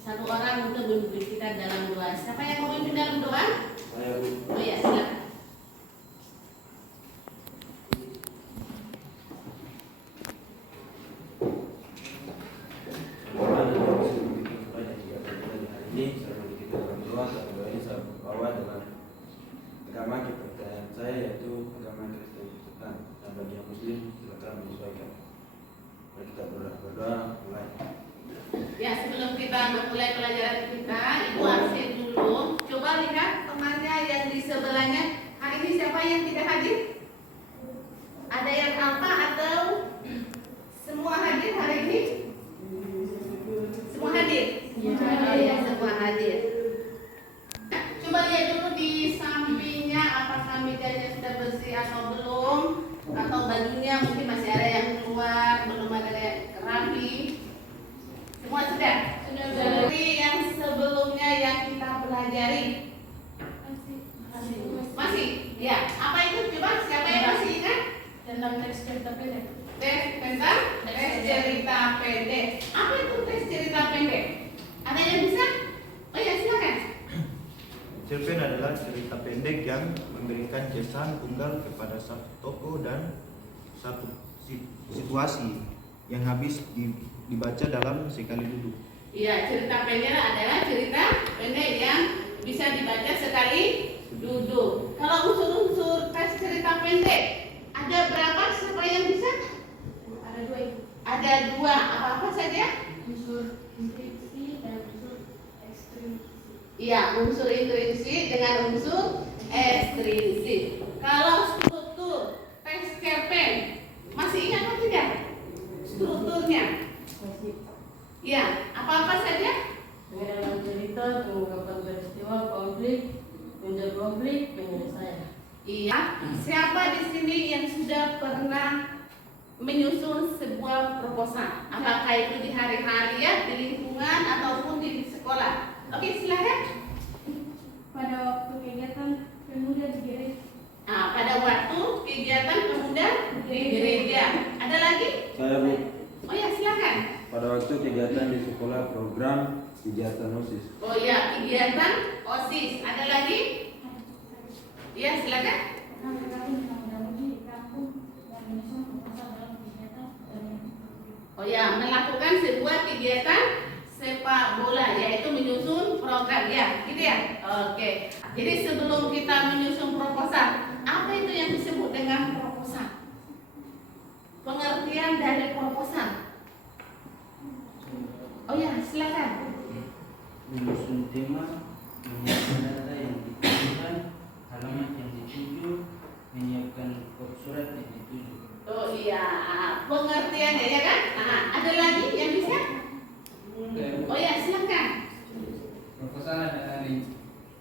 Satu orang untuk memimpin kita dalam doa. Siapa yang mau memimpin dalam doa? Oh ya, silakan. Agama kepercayaan saya yaitu agama Kristen Protestan, dan bagi yang Muslim silakan menyesuaikan. Mari kita berdoa mulai. Ya, sebelum kita memulai pelajaran kita, Ibu absen dulu. Coba lihat temannya yang di sebelahnya. Hari ini siapa yang tidak hadir? Ada yang alfa atau semua hadir hari ini? Semua hadir? Ya, semua hadir. Coba lihat dulu di sampingnya apakah mejanya sudah bersih atau belum, atau bajunya mungkin masih ada yang keluar, belum ada yang rapi. Semua sudah? Seperti yang sebelumnya yang kita pelajari. Masih? Ya. Apa itu? Coba siapa yang masih ingat? Tentang teks cerita pendek. Tentang tes cerita pendek. Apa itu tes cerita pendek? Ada yang bisa? Oh ya, silakan. Cerpen adalah cerita pendek yang memberikan kesan tunggal kepada satu tokoh dan satu situasi yang habis dibaca dalam sekali duduk. Iya, cerita pendek adalah cerita pendek yang bisa dibaca sekali duduk. Kalau unsur-unsur tes cerita pendek ada berapa? Siapa yang bisa? Ada dua itu. Ada dua. Apa-apa saja? Unsur intriksi dan unsur ekstrinsi. Iya, unsur intriksi dengan unsur ekstrinsi. Kalau struktur tes cerpen masih ingat atau tidak? Strukturnya? Iya, apa-apa saja? Dalam cerita, pengungkapan peristiwa, konflik, menjawab konflik, penyelesaian. Iya. Siapa di sini yang sudah pernah menyusun sebuah proposal? Apakah itu di hari-hari ya, di lingkungan ataupun di sekolah? Oke, silakan. Pada waktu kegiatan pemuda di gereja. Nah, pada waktu kegiatan pemuda di gereja. Ada lagi? Saya Bu, Oh ya, silakan. pada waktu kegiatan di sekolah program kegiatan OSIS. Oh ya, kegiatan OSIS. Ada lagi? Ya, silakan. Oh ya, melakukan sebuah kegiatan sepak bola, yaitu menyusun program ya, gitu ya. Oke. Jadi sebelum kita menyusun proposal, apa itu yang disebut dengan proposal? Pengertian dari proposal. Oh ya, silakan. Menyusun tema, menyiapkan data yang dibutuhkan, alamat yang dituju, menyiapkan surat yang dituju. Oh iya, pengertiannya ya kan? Nah, ada lagi yang bisa? Oh ya, silakan. Proposal adalah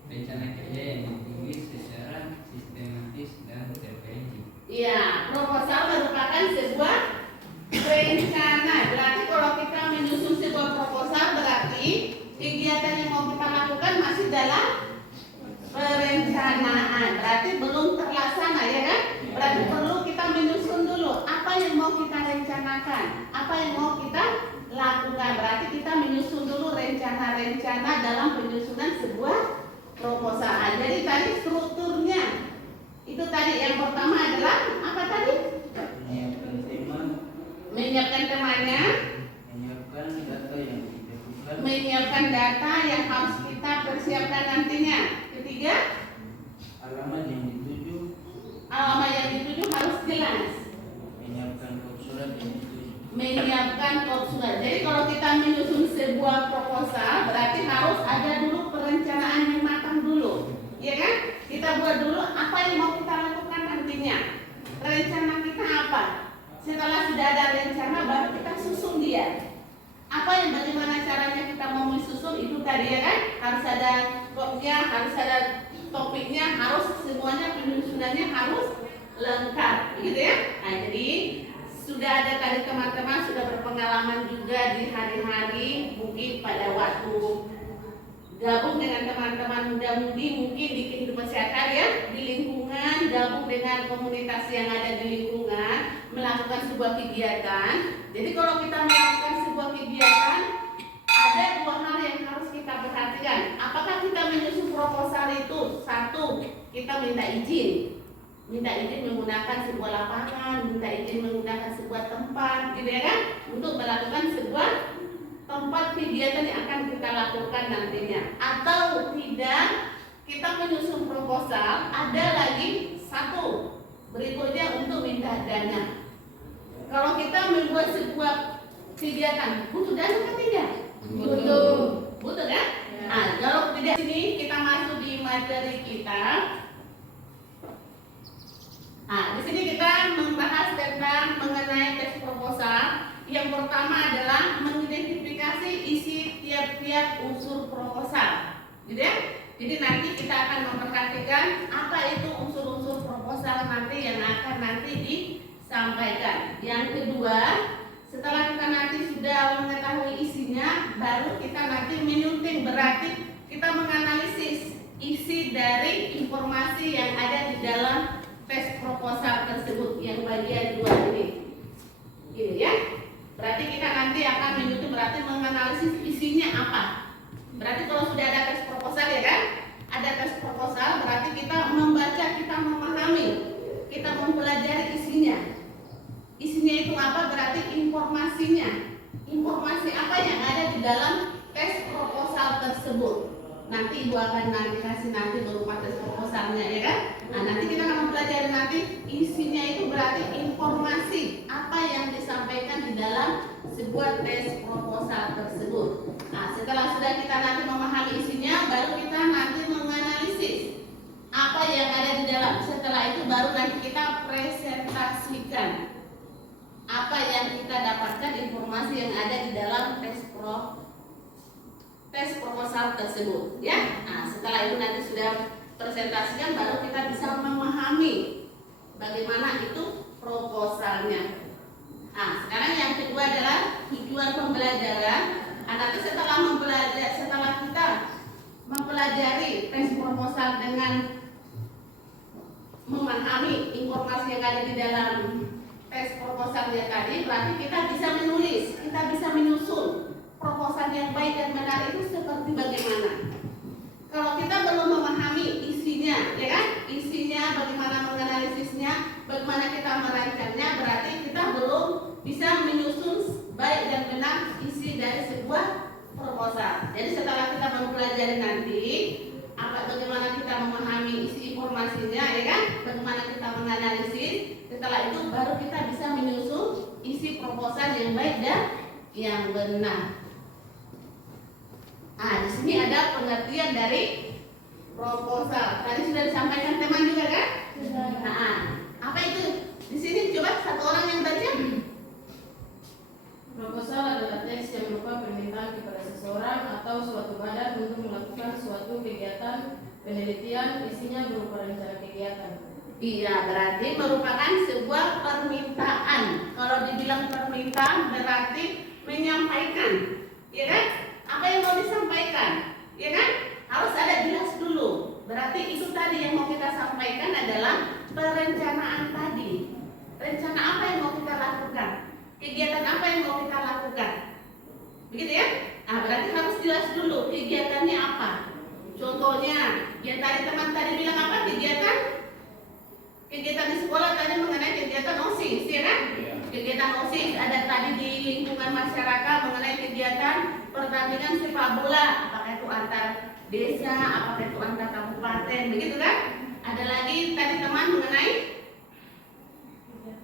rencana kerja yang ditulis secara sistematis dan terperinci. Iya, proposal merupakan sebuah rencana. Berarti kalau kita menyusun sebuah proposal, berarti kegiatan yang mau kita lakukan masih dalam perencanaan. Berarti belum terlaksana ya kan? Berarti perlu kita menyusun dulu apa yang mau kita rencanakan, apa yang mau kita lakukan. Berarti kita menyusun dulu rencana-rencana dalam penyusunan sebuah proposal. Jadi tadi strukturnya itu tadi yang pertama adalah apa tadi? Menyiapkan tema, Menyiapkan temanya, menyiapkan data yang dibutuhkan, menyiapkan data yang harus kita persiapkan nantinya. Ketiga, alamat yang dituju, alamat yang dituju harus jelas. menyiapkan surat yang dituju. Menyiapkan surat. Jadi kalau kita menyusun sebuah proposal, berarti harus ada dulu perencanaan yang matang dulu, ya kan? Kita buat dulu apa yang mau kita lakukan nantinya. Rencana kita apa? Setelah sudah ada rencana, baru kita susun dia. Apa yang bagaimana caranya kita mau menyusun itu tadi ya kan? Harus ada kotnya, harus ada topiknya, harus semuanya penyusunannya harus lengkap, gitu ya. Nah, jadi sudah ada tadi teman-teman sudah berpengalaman juga di hari-hari mungkin pada waktu gabung dengan teman-teman muda-mudi mungkin di kehidupan sehari-hari ya, di lingkungan, gabung dengan komunitas yang ada di lingkungan, melakukan sebuah kegiatan. Jadi kalau kita melakukan sebuah kegiatan, ada dua hal yang harus kita perhatikan. Apakah kita menyusun proposal itu? Satu, kita minta izin menggunakan sebuah lapangan, minta izin menggunakan sebuah tempat, gitu ya kan, untuk melakukan sebuah tempat kegiatan yang akan kita lakukan nantinya. Atau tidak, kita menyusun proposal, ada lagi satu berikutnya untuk minta dana. Kalau kita membuat sebuah kegiatan, butuh dana kan tidak? Butuh kan? Nah, kalau tidak, sini kita masuk di materi kita. Nah, di sini kita membahas tentang mengenai tes proposal. Yang pertama adalah mengidentifikasi isi tiap-tiap unsur proposal, gitu ya. Jadi nanti kita akan memperhatikan apa itu unsur-unsur proposal nanti yang akan nanti disampaikan. Yang kedua, setelah kita nanti sudah mengetahui isinya, baru kita nanti menyunting, berarti kita menganalisis isi dari informasi yang ada di dalam tes proposal tersebut yang bagian dua ini, gitu ya. Berarti kita nanti akan menyunting, berarti menganalisis isinya apa. Berarti kalau sudah ada tes proposal ya kan, ada tes proposal berarti kita membaca, kita memahami, kita mempelajari isinya. Isinya itu apa? Berarti informasinya. Informasi apa yang ada di dalam tes proposal tersebut. Nanti Ibu akan nanti kasih nanti berupa tes proposalnya ya kan. Nah, nanti kita akan mempelajari nanti isinya itu berarti informasi apa yang disampaikan di dalam sebuah tes proposal tersebut. Nah, setelah sudah kita nanti memahami isinya, baru kita nanti menganalisis apa yang ada di dalam. Setelah itu baru nanti kita presentasikan apa yang kita dapatkan, informasi yang ada di dalam tes proposal tersebut ya. Nah, setelah itu nanti sudah presentasikan, baru kita bisa memahami bagaimana itu proposalnya. Nah, sekarang yang kedua adalah tujuan pembelajaran. Nah, nanti setelah kita mempelajari tes proposal dengan memahami informasi yang ada di dalam tes proposalnya tadi, berarti kita bisa menulis, kita bisa menyusun proposal yang baik dan benar itu seperti bagaimana. Kalau kita belum memahami isinya, ya kan? Isinya, bagaimana menganalisisnya, bagaimana kita merancangnya, berarti kita belum bisa menyusun baik dan benar isi dari sebuah proposal. Jadi setelah kita mempelajari nanti bagaimana kita memahami isi informasinya, ya kan? Bagaimana kita menganalisis, setelah itu baru kita bisa menyusun isi proposal yang baik dan yang benar. Nah, di sini ada pengertian dari proposal. Tadi sudah disampaikan teman juga kan? Nah, apa itu? Di sini coba satu orang yang baca. Proposal adalah teks yang berupa permintaan kepada seseorang atau suatu badan untuk melakukan suatu kegiatan penelitian, isinya berupa rencana kegiatan. Iya, berarti merupakan sebuah permintaan. Kalau dibilang permintaan berarti menyampaikan, ya kan? Apa yang mau disampaikan, ya kan? Harus ada jelas dulu. Berarti itu tadi yang mau kita sampaikan adalah perencanaan tadi. Rencana apa yang mau kita lakukan? Kegiatan apa yang mau kita lakukan? Begitu ya? Nah, berarti harus jelas dulu kegiatannya apa. Contohnya, yang tadi teman tadi bilang apa? Kegiatan di sekolah tadi mengenai kegiatan OSIS, ya kan? Kegiatan OSIS ada tadi di lingkungan masyarakat mengenai kegiatan pertandingan sepak bola, apakah itu antar desa, apakah itu antar kabupaten, begitu kan? Ada lagi tadi teman mengenai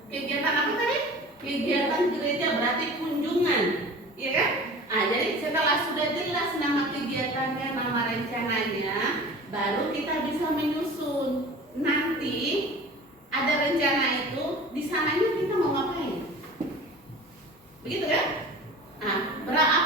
kegiatan apa tadi? Kegiatan gereja, berarti kunjungan, ya kan? Nah, jadi setelah sudah jelas nama kegiatannya, nama rencananya, baru kita bisa menyusun. Nanti ada rencana itu, di sananya kita mau ngapain? Begitu kan? Nah, berapa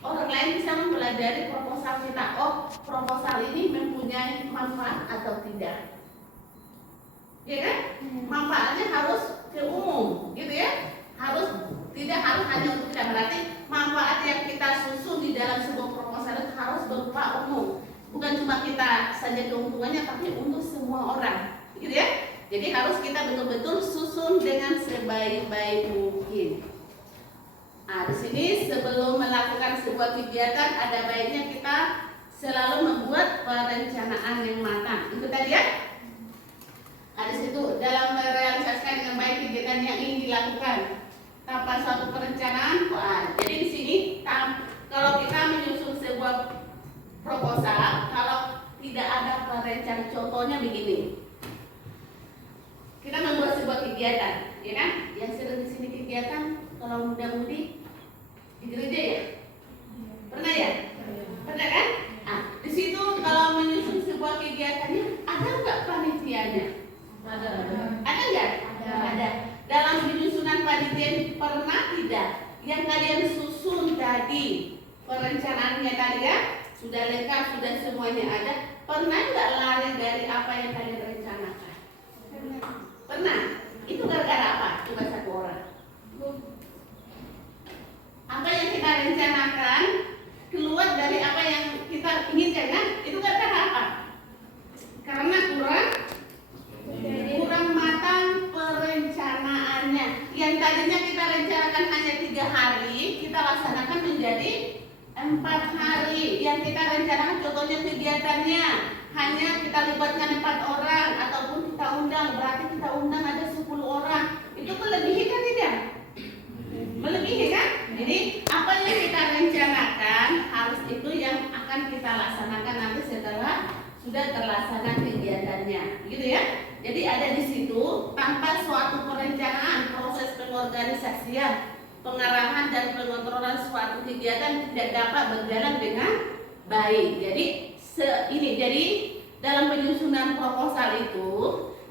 orang lain bisa mempelajari proposal kita. Oh, proposal ini mempunyai manfaat atau tidak, ya kan? Manfaatnya harus ke umum, gitu ya. Tidak harus hanya untuk kita, berarti manfaat yang kita susun di dalam sebuah proposal itu harus berupa umum, bukan cuma kita saja keuntungannya, tapi untuk semua orang, gitu ya. Jadi harus kita betul-betul susun dengan sebaik-baik mungkin. Nah, di sini sebelum melakukan sebuah kegiatan ada baiknya kita selalu membuat perencanaan yang matang. Itu tadi ya. Nah, di situ dalam merealisasikan dengan baik kegiatan yang ingin dilakukan tanpa suatu perencanaan. Wah, jadi di sini kalau kita menyusun sebuah proposal, kalau tidak ada perencanaan, contohnya begini. Kita membuat sebuah kegiatan, ya kan? Yang sering di sini kegiatan kalau muda-mudi di gereja ya, pernah ya? Pernah kan? Nah, di situ kalau menyusun sebuah kegiatannya ada nggak panitianya? Ada. Ada nggak? Ada. Dalam penyusunan panitia pernah tidak? Yang kalian susun tadi perencanaannya tadi ya, sudah lengkap, sudah semuanya ada. Pernah nggak lari dari apa yang kalian rencanakan? Pernah. Itu gara-gara apa? Coba satu orang. Apa yang kita rencanakan keluar dari apa yang kita inginkan, kan? Itu gara-gara apa? Karena kurang matang perencanaannya. Yang tadinya kita rencanakan hanya 3 hari, kita laksanakan menjadi 4 hari. Yang kita rencanakan contohnya kegiatannya hanya kita libatkan 4 orang ataupun kita undang, berarti kita undang ada 10 orang. Itu melebihi kan tidak? Melebihi kan? Jadi apa yang kita rencanakan harus itu yang akan kita laksanakan nanti setelah sudah terlaksana kegiatannya, gitu ya. Jadi ada di situ tanpa suatu perencanaan, proses pengorganisasian, pengarahan dan pengontrolan suatu kegiatan tidak dapat berjalan dengan baik. Jadi dalam penyusunan proposal itu,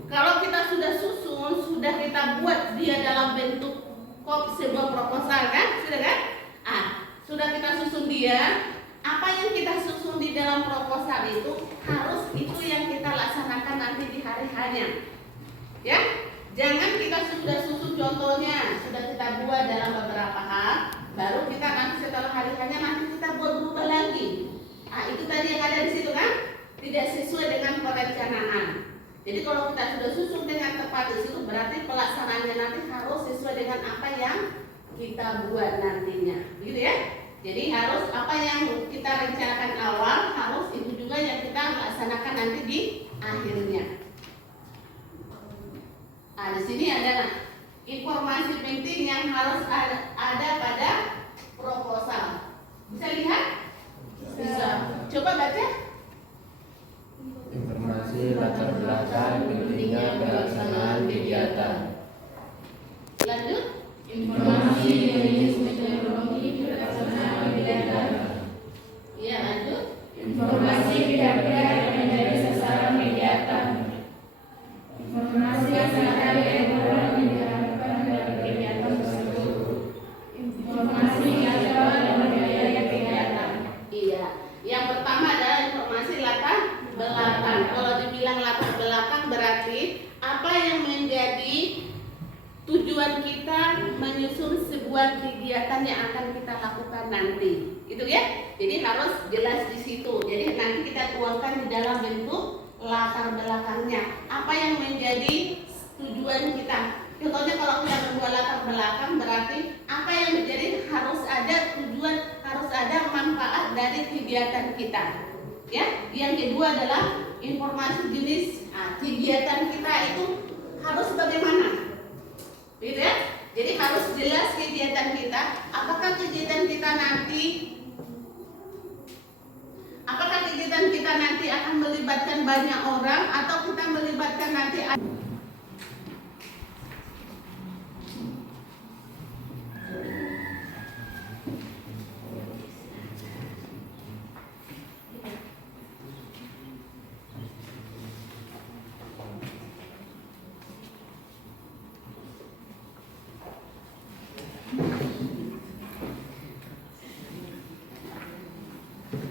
kalau kita sudah susun, sudah kita buat dia dalam bentuk sebuah proposal kan, sudah kan? Sudah kita susun dia, apa yang kita susun di dalam proposal itu harus itu yang kita laksanakan nanti di hari-harinya, ya. Jangan kita sudah susun contohnya, sudah kita buat dalam beberapa hal, baru kita nanti setelah hari-harinya nanti kita buat berubah lagi. Itu tadi yang ada di situ kan, tidak sesuai dengan perencanaan. Jadi kalau kita sudah susun dengan tepat di situ, berarti pelaksanaannya nanti harus sesuai dengan apa yang kita buat nantinya, gitu ya. Jadi harus apa yang kita rencanakan awal, harus itu juga yang kita laksanakan nanti di akhirnya. Di sini adalah informasi penting yang harus ada pada proposal. Bisa lihat? Bisa. Coba baca. Informasi latar belakang pentingnya pelaksanaan kegiatan. Lanjut. Informasi jenis metodologi pelaksanaan kegiatan. Iya, lanjut. Informasi pihak-pihak yang menjadi sasaran kegiatan. Informasi asalkan orang yang diharapkan dari kegiatan tersebut. Informasi jadwal dan biaya kegiatan. Iya. Yang pertama adalah informasi latar belakang. Kalau dibilang latar belakang berarti apa yang menjadi tujuan kita menyusun sebuah kegiatan yang akan kita lakukan nanti, itu ya. Jadi harus jelas di situ. Jadi nanti kita tuangkan di dalam bentuk latar belakangnya. Apa yang menjadi tujuan kita? Contohnya kalau kita membuat latar belakang berarti apa yang menjadi harus ada tujuan, harus ada manfaat dari kegiatan kita. Ya. Yang kedua adalah informasi jenis kegiatan kita itu harus bagaimana? Gitu ya? Jadi harus jelas kegiatan kita. Apakah kegiatan kita nanti akan melibatkan banyak orang atau kita melibatkan nanti Hasil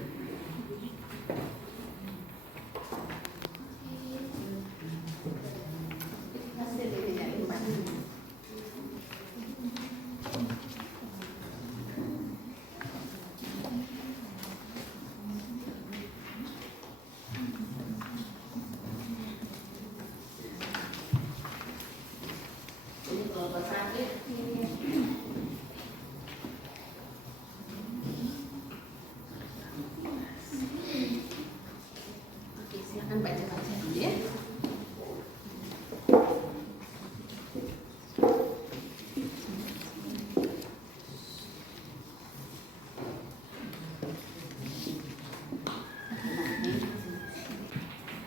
ini ya, Iman. Ini kalau sakit, oke, silakan baca-baca dulu ya.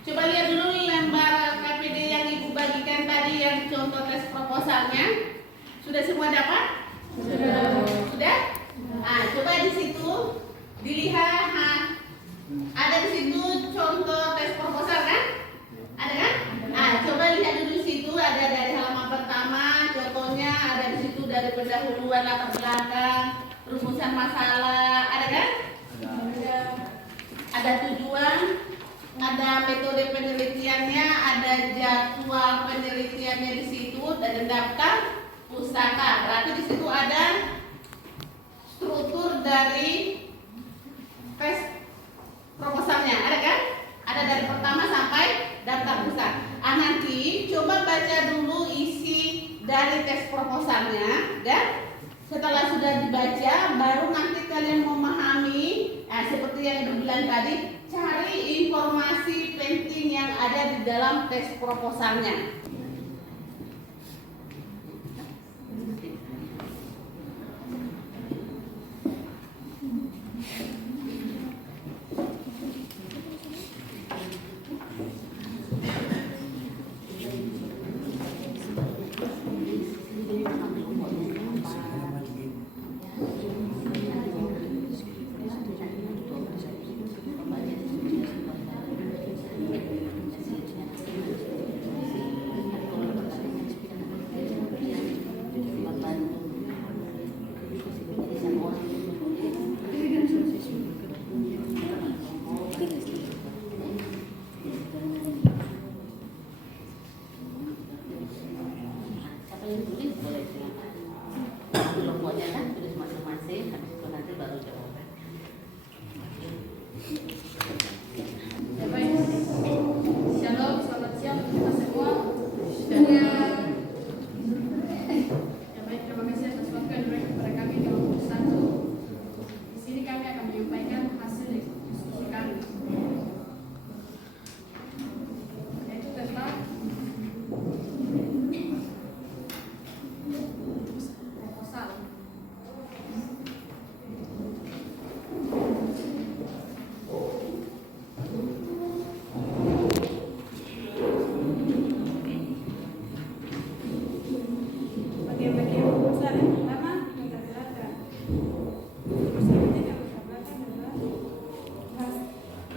Coba lihat dulu lembar KPD yang Ibu bagikan tadi yang contoh tes proposalnya. Sudah semua dapat? Sudah? Nah, coba di situ dilihat. Ada di situ contoh tes proposal kan? Ada kan? Nah, coba lihat dulu di situ ada dari halaman pertama contohnya, ada di situ dari pendahuluan latar belakang, rumusan masalah, ada kan? Ada tujuan, ada metode penelitiannya, ada jadwal penelitiannya di situ, dan daftar pustaka. Berarti di situ ada struktur dari tes proposalnya, ada kan? Ada dari pertama sampai daftar pustaka. Nanti coba baca dulu isi dari tes proposalnya, dan setelah sudah dibaca, baru nanti kalian memahami. Nah, seperti yang Ibu bilang tadi, cari informasi penting yang ada di dalam tes proposalnya. Siapa yang tulis boleh silakan. Kelompoknya kan tulis masing-masing, habis itu nanti baru jawaban. Ya baik. Shalom, selamat siang kita semua. Ya baik, terima kasih atas waktu yang diberikan kepada kami di kelompok 1. Di sini kami akan menyampaikan hasil diskusi kami, yaitu tentang proposal. Bagian-bagian proposal yang pertama latar belakang. Persamaan yang latar belakang adalah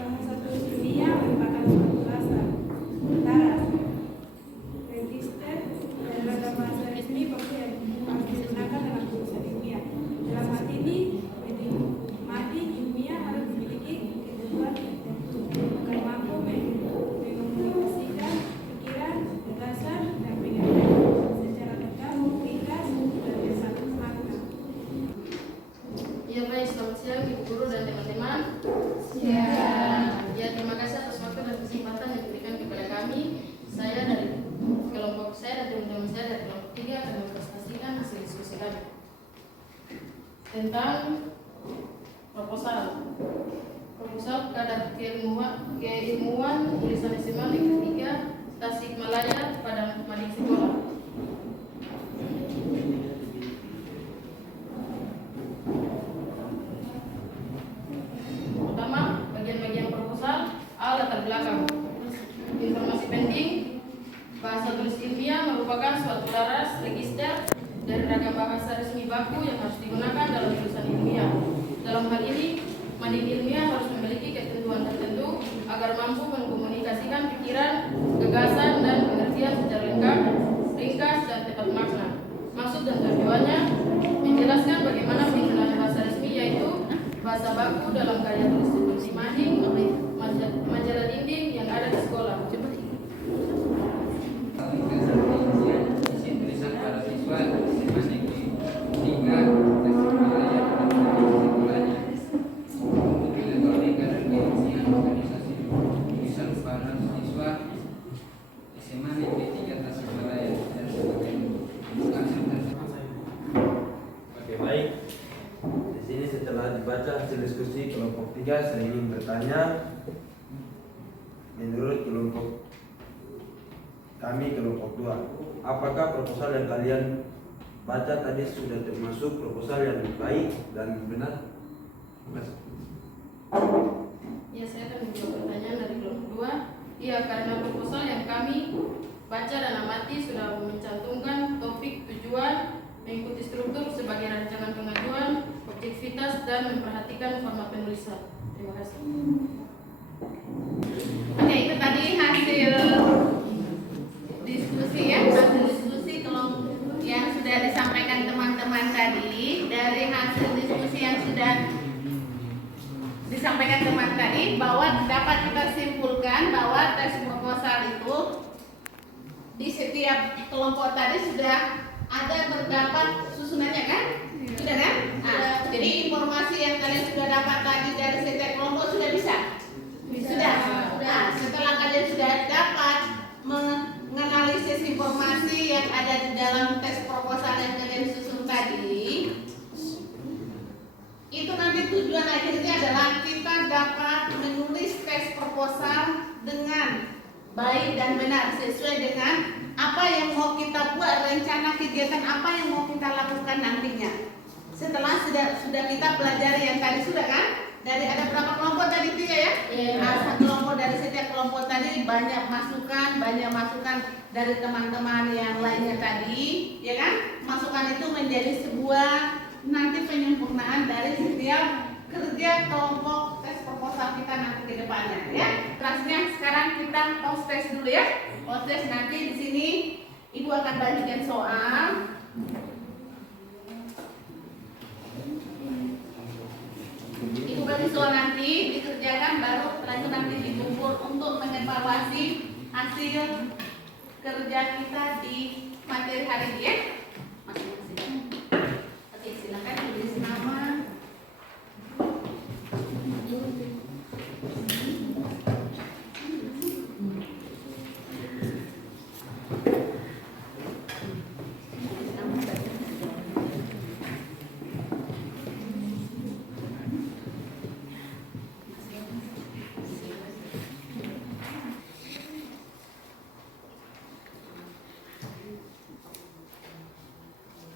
bahasa tulis dunia merupakan suatu bahasa tentara, register dan ragam bahasa resmi pasti yang harus digunakan dalam tulisan ilmiah. Dalam hal ini, madi ilmiah harus memiliki ketentuan tertentu agar mampu mengomunikasikan pikiran, gagasan, dan penyampaian secara lengkap, ringkas, dan bersatu makna. Ya baik, selamat siang Ibu Guru dan teman-teman. Ya, terima kasih atas waktu dan kesempatan yang diberikan kepada kami. Saya dari kelompok saya dan teman-teman saya dari kelompok 3 akan mempresentasikan hasil diskusi kami tentang proposal kadar keilmuan tulisan SMA Negeri 3 Tasikmalaya pada Madik Sekolah. Pertama, bagian-bagian proposal. A. Latar belakang. Informasi penting. Bahasa tulis ilmiah merupakan suatu laras register dari ragam bahasa resmi baku yang harus digunakan dalam tulisan ilmiah. Dalam hal ini, madik ilmiah harus memiliki ketentuan tertentu agar mampu mengkomunikasikan pikiran, gagasan, dan pengertian secara lengkap, ringkas, dan tepat makna. Maksud dan tujuannya menjelaskan bagaimana penggunaan bahasa resmi, yaitu bahasa baku dalam karya tulis seperti mading, majalah dinding yang ada di sekolah. Isi tulisan para siswa SMA Negeri 3 Tasikmalaya sekolahnya. Elektronika dan pengisian organisasi tulisan para siswa SMA Negeri 3 Tasikmalaya dan sebagainya. Oke, baik. Di sini setelah dibaca hasil diskusi kelompok 3, saya ingin bertanya, menurut kelompok kami kelompok 2, apakah proposal yang kalian baca tadi sudah termasuk proposal yang baik dan benar? Ya, saya akan menjawab pertanyaan dari kelompok 2. Iya, karena proposal yang kami baca dan amati sudah mencantumkan topik, tujuan, mengikuti struktur sebagai rancangan pengajuan, objektivitas, dan memperhatikan format penulisan. Terima kasih. Oke, itu tadi hasil diskusi ya, hasil diskusi kelompok yang sudah disampaikan teman-teman tadi. Dari hasil diskusi yang sudah disampaikan teman tadi, bahwa dapat kita simpulkan bahwa tes proposal itu di setiap kelompok tadi sudah ada terdapat susunannya kan? Sudah kan? Nah, jadi informasi yang kalian sudah dapat tadi dari setiap kelompok sudah bisa? Sudah. Nah, setelah kalian sudah dapat menganalisis informasi yang ada di dalam tes proposal yang kalian susun tadi, itu nanti tujuan akhirnya adalah kita dapat menulis tes proposal dengan baik dan benar sesuai dengan apa yang mau kita buat, rencana kegiatan apa yang mau kita lakukan nantinya. Setelah sudah kita pelajari yang tadi sudah kan? Dari ada berapa kelompok tadi 3 ya? Nah, satu kelompok dari setiap kelompok tadi banyak masukan dari teman-teman yang lainnya tadi, ya kan? Masukan itu menjadi sebuah nanti penyempurnaan dari setiap kerja kelompok tes proposal kita nanti ke depannya ya. Kelasnya sekarang kita post tes dulu ya. Post tes nanti di sini Ibu akan bagikan soal. Ibu bagi soal nanti dikerjakan, baru setelah itu nanti dikumpul untuk mengevaluasi hasil kerja kita di materi hari ini ya. Masing-masing. Oke, silakan tulis nama.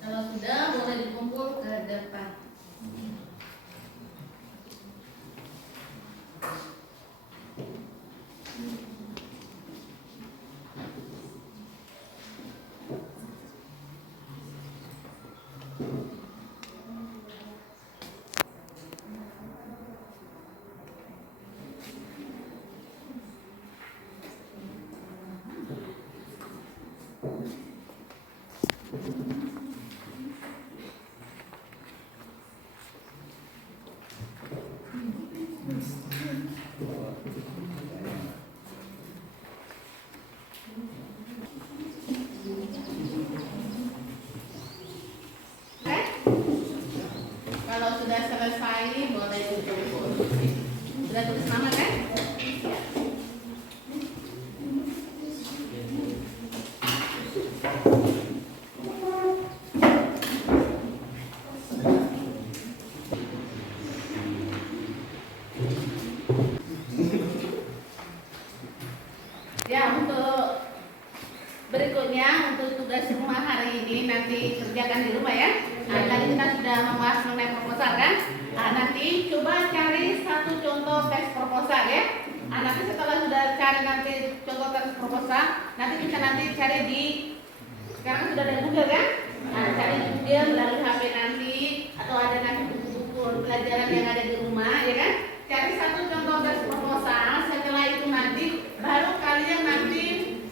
Kalau sudah boleh dikumpul ke depan. Oke? Kalau sudah selesai boleh dikumpul. Sudah tulis nama kan? Ya. Ya, untuk berikutnya untuk tugas rumah hari ini nanti kerjakan di rumah ya. Nah, tadi kita sudah membahas mengenai proposal kan. Nah, nanti coba cari satu contoh tes proposal ya. Nah, nanti setelah sudah cari nanti contoh tes proposal, nanti bisa nanti cari di sekarang sudah ada Google kan. Nah, cari di Google melalui HP nanti atau ada nanti buku-buku pelajaran yang ada di rumah ya kan. Cari satu contoh tes proposal. Setelah itu nanti baru kalian nanti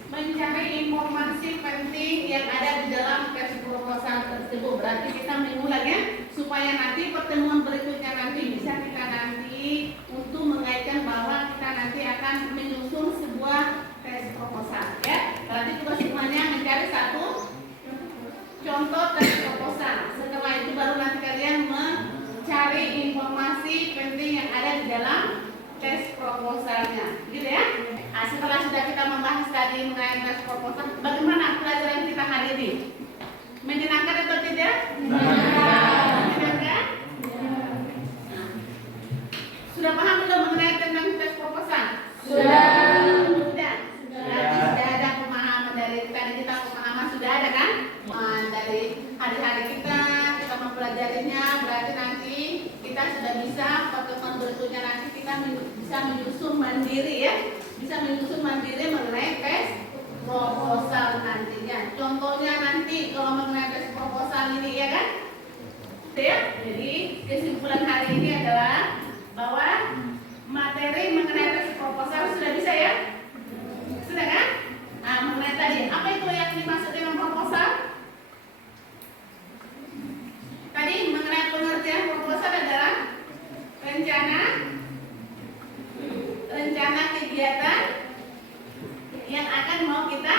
mencari informasi penting yang ada di dalam tes proposal tersebut. Berarti kita mengulang ya, supaya nanti pertemuan berikutnya nanti bisa kita setelah sudah kita membahas tadi mengenai tes proposal, bagaimana pelajaran kita hari ini? Menyenangkan atau tidak? Menyenangkan? Sudah paham belum mengenai tentang tes proposal? Sudah. Berarti sudah ada pemahaman dari tadi kita pemahaman sudah ada kan? Dari hari-hari kita mempelajarinya, berarti nanti kita sudah bisa pertemuan berikutnya nanti kita bisa menyusun mandiri ya, bisa menyusun mandiri mengenai tes proposal nantinya. Contohnya nanti kalau mengenai tes proposal ini ya kan? Ya, jadi kesimpulan hari ini adalah bahwa materi mengenai tes proposal sudah bisa ya? Sudah kan? Nah, mengenai tadi apa itu yang dimaksud dengan proposal? Tadi mengenai pengertian proposal adalah rencana kegiatan yang akan mau kita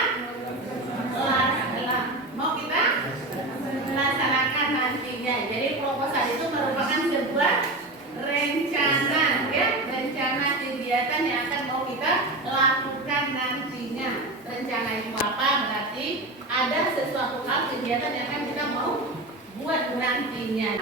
laksanakan nantinya. Jadi proposal itu merupakan sebuah rencana ya, rencana kegiatan yang akan mau kita lakukan nantinya. Rencana itu apa? Berarti ada sesuatu hal kegiatan yang akan kita mau buat nantinya.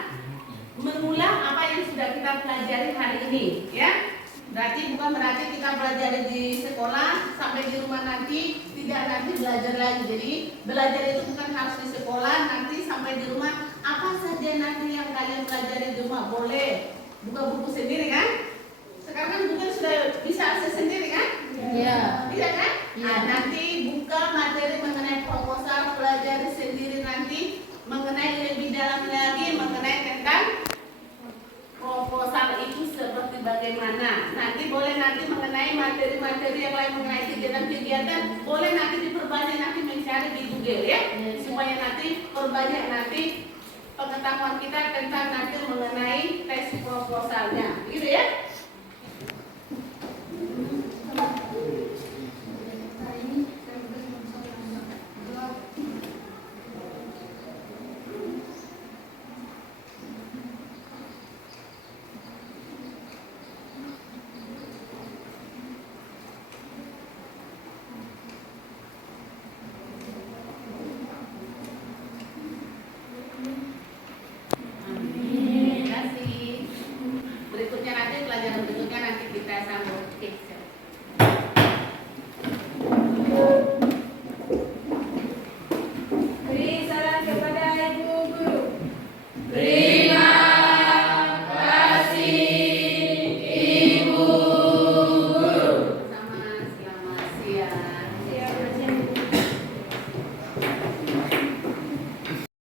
Mengulang apa yang sudah kita pelajari hari ini ya. Berarti bukan berarti kita belajar di sekolah sampai di rumah nanti tidak nanti belajar lagi. Jadi belajar itu bukan harus di sekolah, nanti sampai di rumah apa saja nanti yang kalian pelajari di rumah boleh buka buku sendiri kan? Sekarang kan buku sudah bisa akses sendiri kan? Iya. Tidak kan? Iya. Nah, nanti buka materi mengenai proposal, pelajari sendiri nanti mengenai lebih dalam lagi mengenai tentang proposal itu seperti bagaimana. Nanti boleh nanti mengenai materi-materi yang lain mengenai kegiatan-kegiatan boleh nanti diperbanyak nanti mencari di Google ya, supaya nanti perbanyak nanti pengetahuan kita tentang nanti mengenai tes proposalnya, gitu ya.